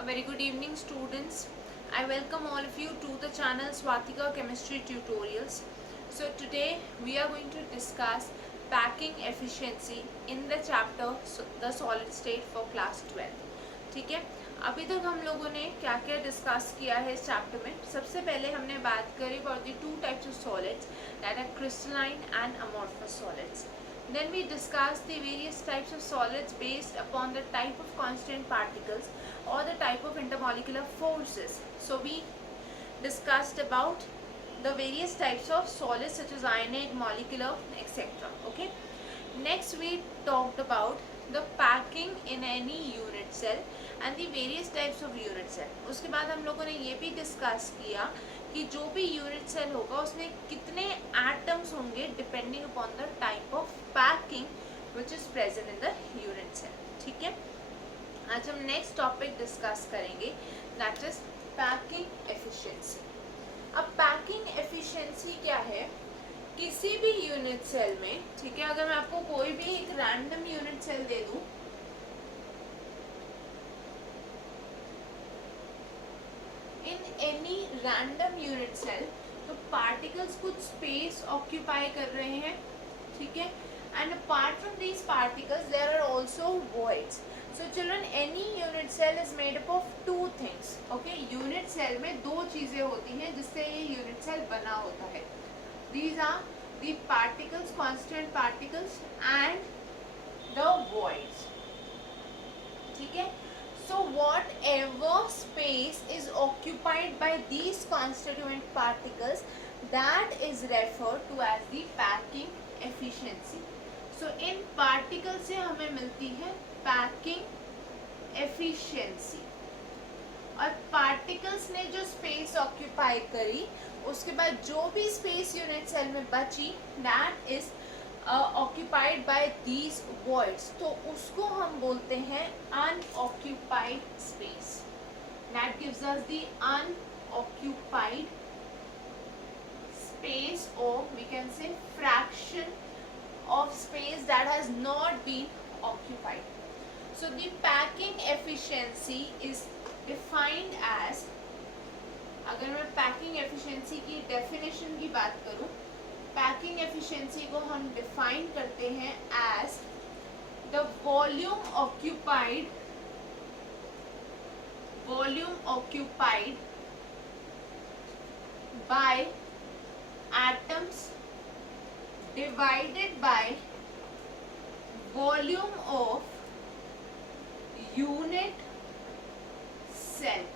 A very good evening, students. I welcome all of you to the channel Swatika Chemistry Tutorials. So today we are going to discuss packing efficiency in the chapter the solid state for class 12. ठीक है, अभी तक हम लोगों ने क्या क्या discuss किया है इस चैप्टर में. सबसे पहले हमने बात करी about the two types of solids, that are crystalline and amorphous solids. Then we discussed the various types of solids based upon the type of constant particles or the type of intermolecular forces. So we discussed about the various types of solids such as ionic, molecular, etc. Okay. Next we talked about the packing in any unit cell and the various types of unit cell. उसके बाद हम लोगों ने ये भी discuss किया कि जो भी यूनिट सेल होगा उसमें कितने एटम्स होंगे depending upon the type of packing which is present in the unit cell. ठीक है, आज हम नेक्स्ट टॉपिक डिस्कस करेंगे, दैट इज पैकिंग एफिशिएंसी. अब पैकिंग एफिशिएंसी क्या है? किसी भी यूनिट सेल में, ठीक है, अगर मैं आपको कोई भी एक रैंडम यूनिट सेल दे दूं, in any random unit cell तो particles कुछ space occupy कर रहे हैं, ठीक है, and apart from these particles there are also voids. So children, any unit cell is made up of two things. Okay, unit cell में दो चीजें होती हैं जिससे ये unit cell बना होता है. These are the particles, constant particles and the voids. ठीक है. So whatever space is occupied by these constituent particles, that is referred to as the packing efficiency. So in particles से हमें मिलती है packing efficiency. और particles ने जो space occupy करी, उसके बाद जो भी space unit cell में बची, that is occupied by these voids, तो उसको हम बोलते हैं unoccupied space. That gives us the unoccupied space, or we can say fraction of space that has not been occupied. So the packing efficiency is defined as, अगर मैं packing efficiency की definition की बात करूं, पैकिंग एफिशिएंसी को हम define करते हैं as the volume occupied by atoms divided by volume of unit cell.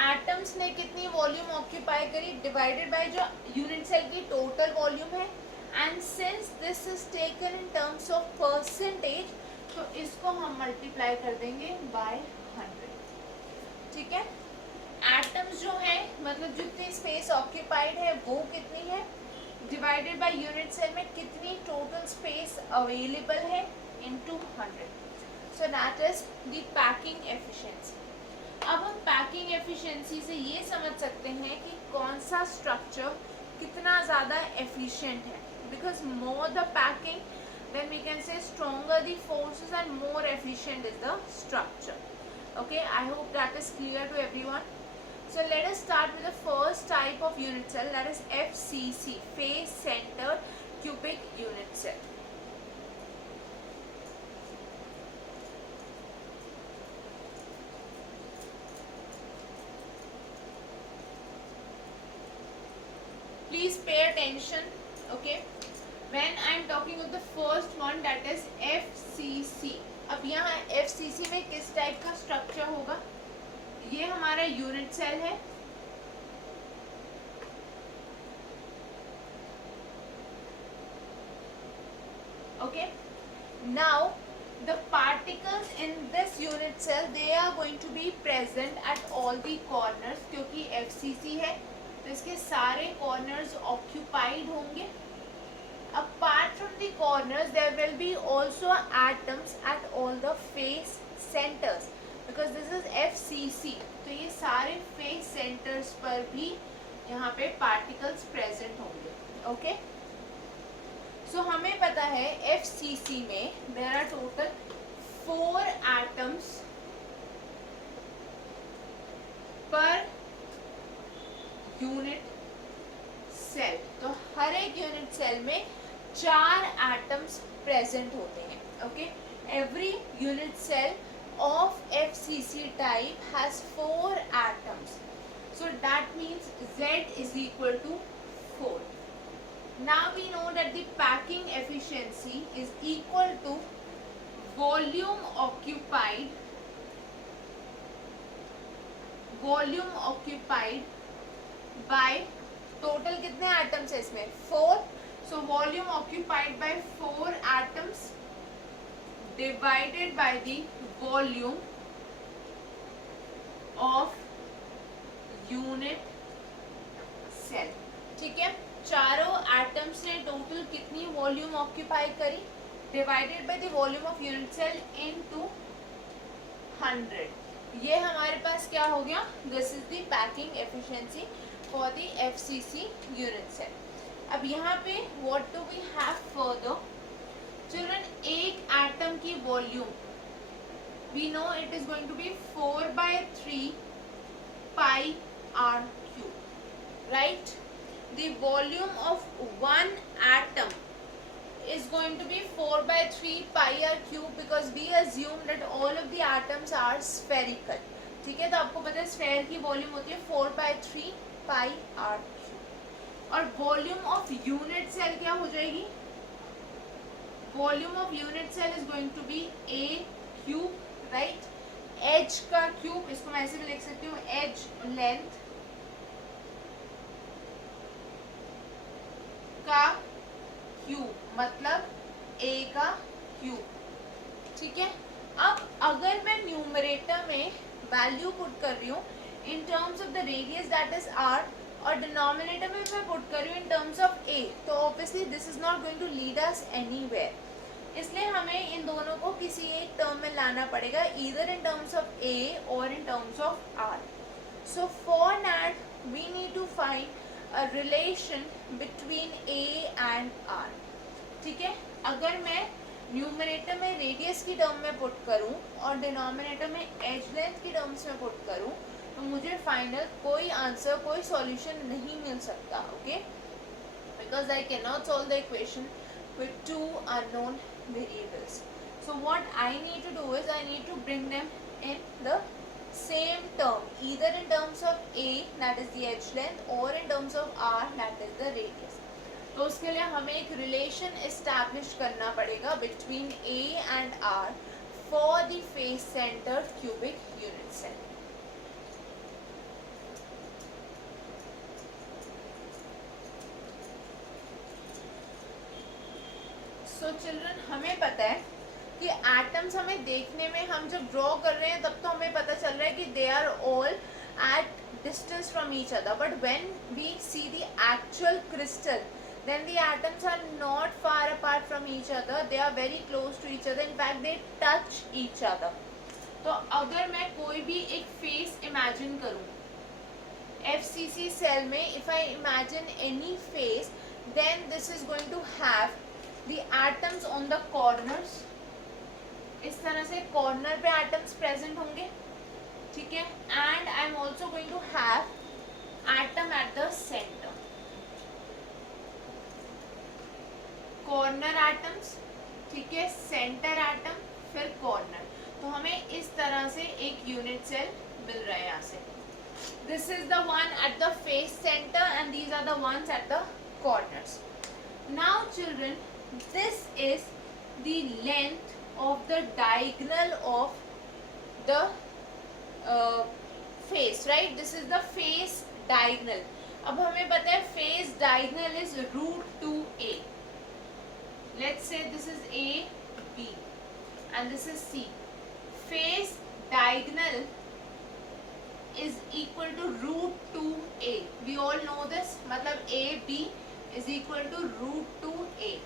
Atoms ने कितनी वॉल्यूम ऑक्यूपाई करी डिवाइडेड बाय जो यूनिट सेल की टोटल वॉल्यूम है, and since this is taken in terms of percentage, तो इसको हम मल्टीप्लाई कर देंगे बाय 100. ठीक है, एटम्स जो है मतलब जितनी स्पेस ऑक्यूपाइड है वो कितनी है, डिवाइडेड बाय यूनिट सेल में कितनी टोटल स्पेस अवेलेबल है into 100. So that is the packing efficiency. अब हम पैकिंग एफिशिएंसी से ये समझ सकते हैं कि कौन सा स्ट्रक्चर कितना ज़्यादा एफिशिएंट है, because more the packing then we can say stronger the forces and more efficient is the structure. Okay, I hope that is clear to everyone. So let us start with the first type of unit cell, that is FCC, face centered cubic unit cell. Please pay attention. Okay, when I am talking of the first one, that is FCC. अब यहाँ FCC में किस type का structure होगा? ये हमारा unit cell है. Okay, now the particles in this unit cell, they are going to be present at all the corners, क्योंकि FCC है तो इसके सारे कॉर्नर्स ऑक्यूपाइड होंगे. Apart from the corners there will be also atoms at all the face centres, because this is FCC, तो ये सारे face centres पर भी यहाँ पे पार्टिकल्स प्रेजेंट होंगे. ओके, सो हमें पता है FCC में there are total 4 atoms unit cell. तो हर एक यूनिट सेल में 4 एटम्स प्रेजेंट होते हैं। Okay, every unit cell of FCC type has 4 atoms. So that means Z is equal to 4. Now we know that the packing efficiency is equal to volume occupied by total कितने atoms है इसमें 4. So volume occupied by 4 atoms divided by the volume of unit cell. ठीक है, चारों atoms ने total कितनी volume occupy करी divided by the volume of unit cell into 100. ये हमारे पास क्या हो गया, this is the packing efficiency for the FCC unit cell. अब यहाँ पे what do we have further children, एक एटम की volume we know it is going to be 4/3 pi r cube, right? The volume of one atom is going to be 4/3 pi r cube because we assume that all of the atoms are spherical. ठीक है, तो आपको पता है sphere की volume होती है 4/3 pi r cube. और वॉल्यूम ऑफ यूनिट सेल क्या हो जाएगी, volume of unit cell is going to be a cube, right? Edge का क्यूब, इसको मैं ऐसे भी लिख सकती हूँ एच लेंथ का क्यूब मतलब a का क्यूब. ठीक है, अब अगर मैं न्यूमरेटर में वैल्यू पुट कर रही हूँ in terms of the radius that is r और डिनोमिनेटर में मैं पुट कर रही हूँ इन टर्म्स ऑफ a, तो obviously this is not going to lead us anywhere. इसलिए हमें इन दोनों को किसी एक टर्म में लाना पड़ेगा, either in terms of a और in terms of r. So for that we need to find a relation between a and r. ठीक है, अगर मैं न्यूमरेटर में रेडियस की टर्म में पुट करूं और डिनोमिनेटर में एज लेंथ की टर्म्स में पुट करूं तो मुझे फाइनल कोई आंसर, कोई सॉल्यूशन नहीं मिल सकता. Okay, because I can not solve the equation with two unknown variables. So what I need to do is I need to bring them in the same term, either in terms of a that is the edge length or in terms of r that is the radius. तो उसके लिए हमें एक relation establish करना पड़ेगा between a and r for the face centered cubic unit cell. So children, हमें पता है कि एटम्स हमें देखने में, हम जब ड्रॉ कर रहे हैं तब तो हमें पता चल रहा है कि they are all at distance from each other, but when we see the actual crystal then the atoms are not far apart from each other, they are very close to each other, in fact they touch each other. तो अगर मैं कोई भी एक face imagine करूँ FCC cell में, if I imagine any face then this is going to have the atoms on the corners. इस तरह से कॉर्नर पे एटम्स प्रेजेंट होंगे. ठीक है, and I am also going to have atom at the centre, corner atoms. ठीक है, centre atom फिर कॉर्नर. तो हमें इस तरह से एक यूनिट सेल मिल रहा है यहाँ से. This is the one at the face centre and these are the ones at the corners. Now children, this is the length of the diagonal of the face, right? This is the face diagonal. अब हमें पता है face diagonal is √2a. Let's say this is a, b and this is c. Face diagonal is equal to √2a. We all know this, मतलब a b is equal to √2a.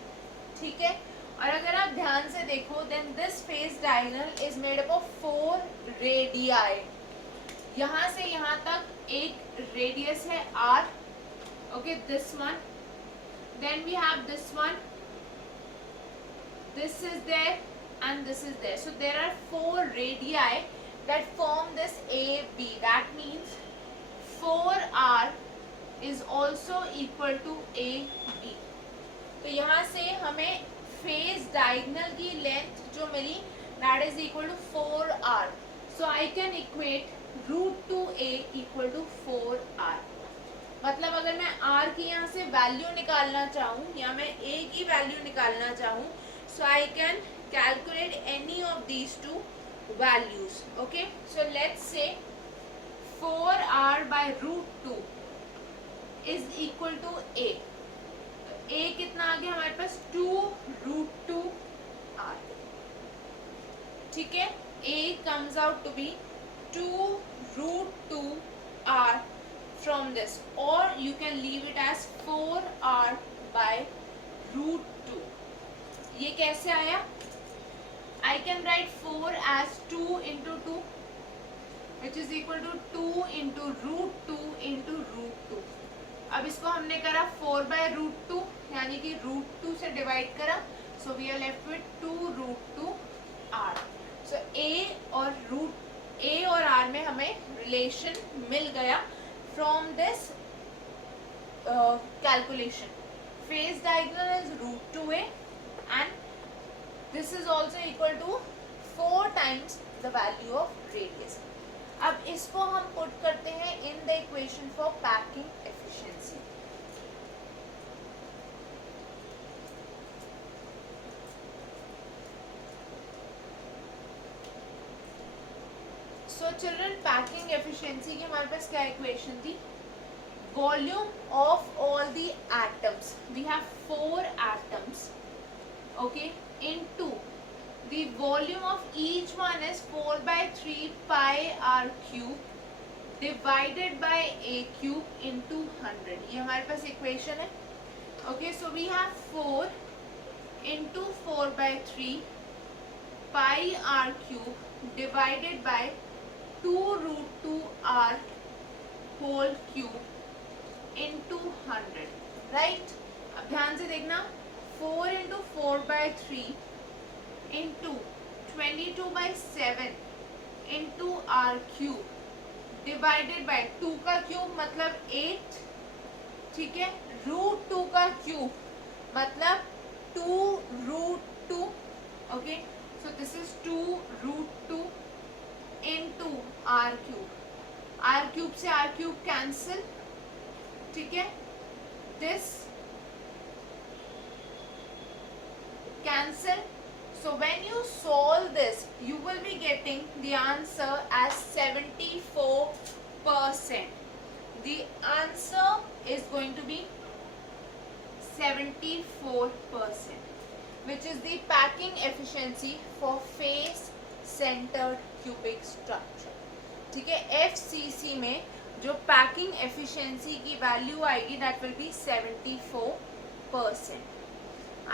ठीक है, और अगर आप ध्यान से देखो then this face diagonal is made up of 4 radii. यहाँ से यहाँ तक एक रेडियस है r. Okay, this one, then we have this one, this is there and this is there. So there are 4 radii that form this AB. That means 4 are is also equal to A B. तो यहाँ से हमें face diagonal की length जो मिली that is equal to 4r। So I can equate root two a equal to 4r। मतलब अगर मैं r की यहाँ से वैल्यू निकालना चाहूँ या मैं a की वैल्यू निकालना चाहूँ, so I can calculate any of these two values. Okay, so let's say 4r by root two is equal to a। a कितना आ गया हमारे पास 2 रूट टू r। ठीक है, a comes out to be 2 root 2 r from this, or you can leave it as 4r by root 2। ये कैसे आया? I can write 4 as 2 into 2 which is equal to 2 into root 2 into root 2। अब इसको हमने करा 4 by root 2 यानी कि root 2 से डिवाइड करा, so we are left with 2 root 2 r। so a और r में हमें रिलेशन मिल गया from this calculation. Face diagonal is root 2a and this is also equal to 4 times the value of radius. अब इसको हम put करते हैं in the equation for packing efficiency. So children, packing efficiency की हमारे पास क्या इक्वेशन थी? Volume of all the atoms, we have 4 atoms, okay, into the volume of each one is 4 by 3 pi r cube divided by a cube into 100। ये हमारे पास equation है। Okay, so we have 4 into 4 by 3 pi r cube divided by 2 root 2 r whole cube into 100, right? अब ध्यान से देखना, 4 into 4 by 3 into 22 by 7 into r cube divided by 2 का cube मतलब 8, ठीक है, रूट 2 का क्यूब मतलब 2 root 2। Okay, so this is 2 root 2 into r cube से r क्यूब कैंसिल, ठीक है, this cancel. So when you solve this, you will be getting the answer as 74%. The answer is going to be 74%, which is the packing efficiency for face-centered cubic structure. ठीक है, FCC में जो packing efficiency की value आएगी that will be 74%.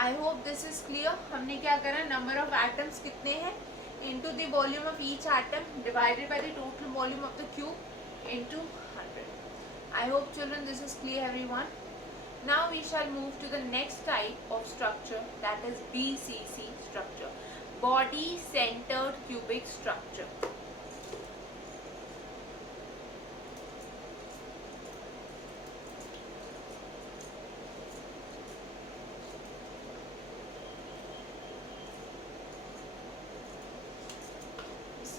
I hope this is clear. हमने क्या करा, number of atoms कितने हैं into the volume of each atom divided by the total volume of the cube into 100। I hope children this is clear everyone. Now we shall move to the next type of structure that is BCC structure, body centred cubic structure.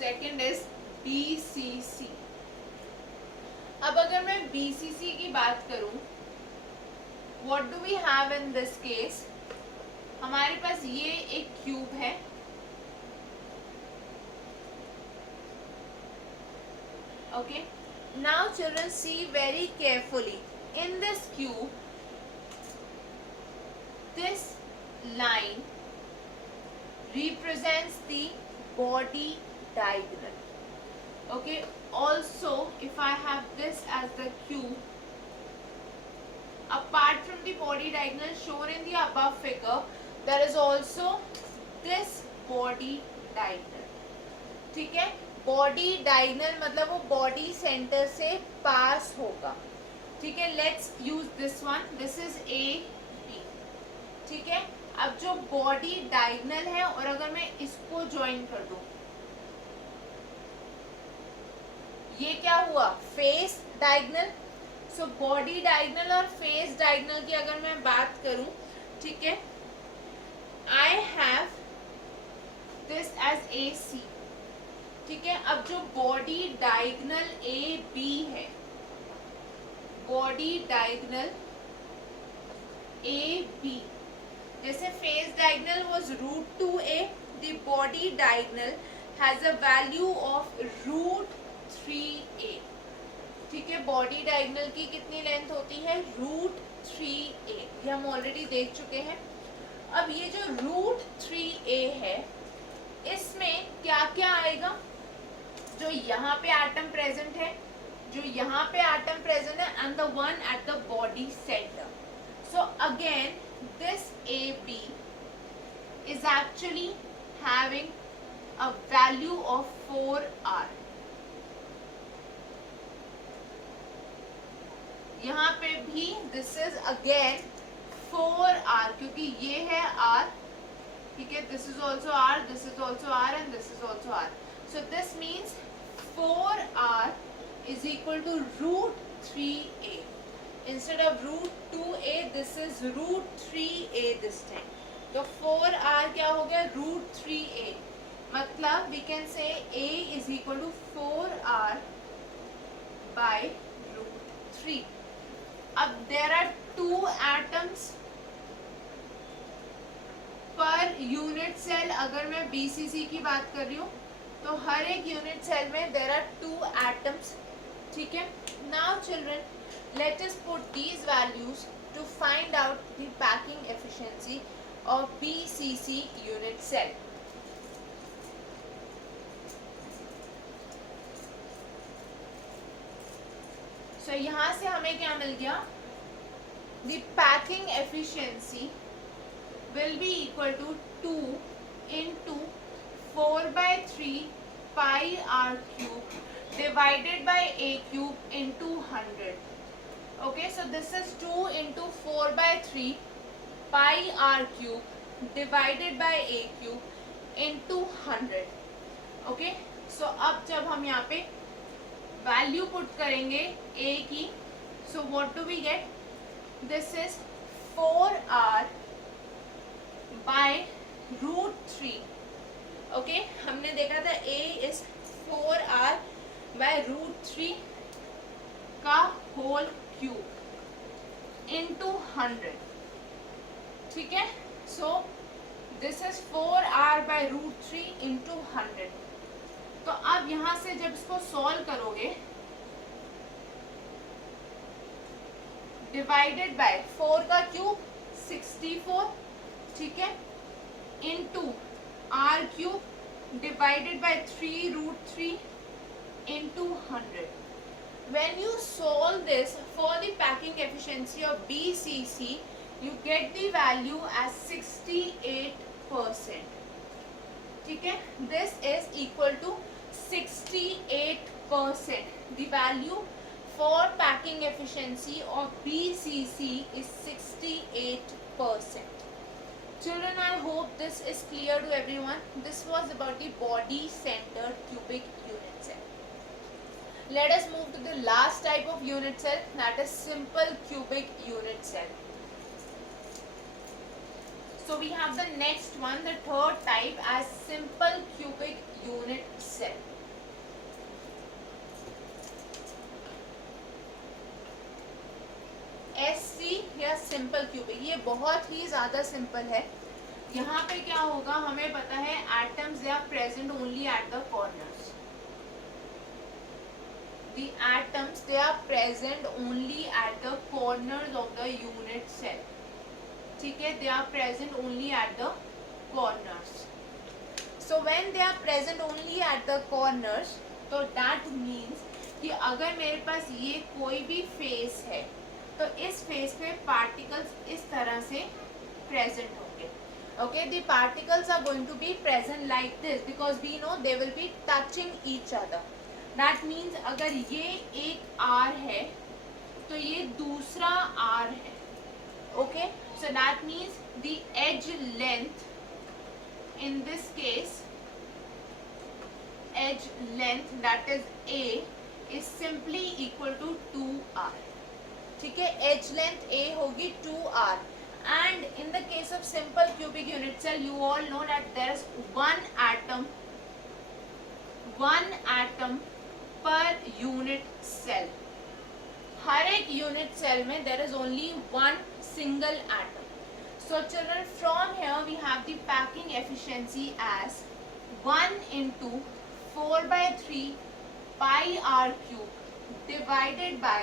Second is BCC। अब अगर मैं BCC की बात करूं, what do we have in this case? हमारे पास ये एक क्यूब है, okay. Now children see very carefully, in this cube this line represents the body diagonal, okay. Also if I have this as the cube, apart from the body diagonal shown in the above figure, there is also this body diagonal, ठीक है। body diagonal मतलब वो body center से pass होगा, ठीक है। let's use this one, this is AB, ठीक है। अब जो body diagonal है और अगर मैं इसको ज्वाइन कर दूं, ये क्या हुआ, face diagonal. So body diagonal और फेस डायगोनल की अगर मैं बात करूं, ठीक है, I have this as A C, ठीक है। अब जो बॉडी डायगोनल ए बी है, बॉडी डायगोनल ए बी, जैसे face diagonal was √2a, the body diagonal has a value of √3a, ठीक है। बॉडी डायगोनल की कितनी लेंथ होती है? √3a, ये हम ऑलरेडी देख चुके हैं। अब ये जो √3a है, इसमें क्या क्या आएगा? जो यहाँ पे एटम प्रेजेंट है, जो यहाँ पे एटम प्रेजेंट है, and the one at the body centre. So again this AB is actually having a value of 4R. यहाँ पे भी this is again 4R, क्योंकि ये है R, ठीक है, this is also R, this is also R, and this is also R. So this means 4R is equal to √3a. Instead of √2a, this is √3a this time. तो 4R क्या हो गया? √3a. मतलब we can say a is equal to 4R by √3. अब there are 2 atoms पर unit cell. अगर मैं BCC की बात कर रही हूँ तो हर एक यूनिट सेल में there are 2 atoms, ठीक है. Now children, let us put these values to find out the packing efficiency of BCC unit cell. So यहाँ से हमें क्या मिल गया? The packing efficiency will be equal to 2 into 4/3 pi r cube divided by a cube into 100. Okay, so this is 2 into 4/3 pi r cube divided by a cube into 100. Okay, so अब जब हम यहाँ पे value put करेंगे a की, so what do we get? This is 4r by √3. Okay, हमने देखा था a is 4r by √3 का होल क्यूब into 100, ठीक है. सो this is 4r by √3 into 100. तो अब यहां से जब इसको सॉल्व करोगे, डिवाइडेड बाय 4 का क्यूब 64, ठीक है, into r cube divided by 3√3 into 100. When you solve this for the packing efficiency of BCC, you get the value as 68%. ठीक है, this is equal to 68%. The value for packing efficiency of BCC is 68%. Children, I hope this is clear to everyone. This was about the body centered cubic unit cell. Let us move to the last type of unit cell, that is simple cubic unit cell. So we have the next one, the third type, as simple cubic unit cell. SC या simple cubic, ये बहुत ही ज्यादा simple है. यहाँ पे क्या होगा, हमें पता है atoms they are present only at the corners. The atoms, they are present only at the corners of the unit cell. ठीक है, they are present only at the corners. So when they are present only at the corners, तो that means कि अगर मेरे पास ये कोई भी face है तो इस फेस पे पार्टिकल्स इस तरह से प्रेजेंट होंगे. Okay, the particles are going to be present like this because we know they will be touching each other. That means अगर ये एक R है तो ये दूसरा R है. Okay, so that means the edge length, in this case edge length, that is A, is simply equal to 2R. ठीक है, एज लेंथ ए होगी 2r, and in the case of simple cubic unit cell you all know that there is one atom per unit cell. हर एक unit cell में there is only one single atom. So children, from here we have the packing efficiency as 1 into 4 by 3 pi r cube divided by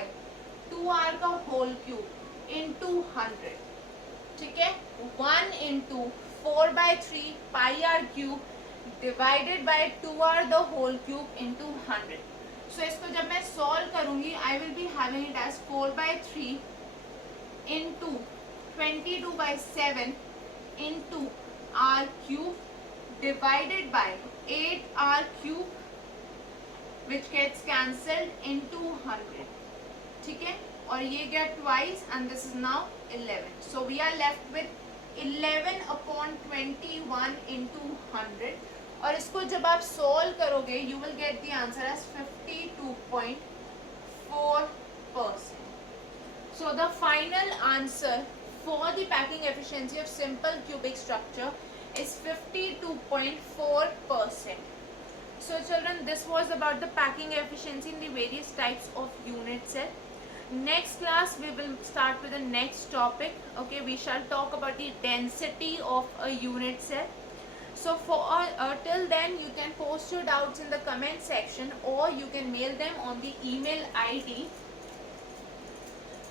2r का whole cube into 100. ठीक है, 1 into 4 by 3 pi r cube divided by 2r the whole cube into 100. So इसको जब मैं solve करूंगी I will be having it as 4 by 3 into 22 by 7 into r cube divided by 8r cube which gets cancelled into 100. ठीक है, और ये गया twice and this is now 11. So we are left with 11 upon 21 into 100. और इसको जब आप solve करोगे you will get the answer as 52.4%. So the final answer for the packing efficiency of simple cubic structure is 52.4%. So children, this was about the packing efficiency in the various types of unit cell. Next class we will start with the next topic. Okay, we shall talk about the density of a unit cell. So for till then you can post your doubts in the comment section or you can mail them on the email ID.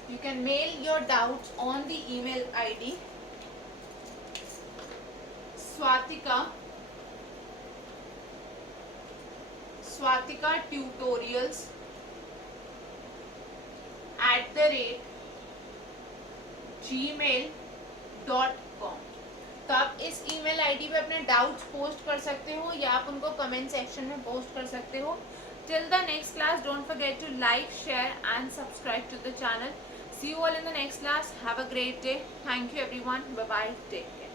You can mail your doubts on the email ID Swatika tutorials @gmail.com. तो आप इस email ID पे अपने doubts post कर सकते हो या आप उनको कमेंट सेक्शन में पोस्ट कर सकते हो. Till the next class, don't forget to like, share and subscribe to the channel. See you all in the next class. Have a great day. Thank you everyone. Bye bye. Take care.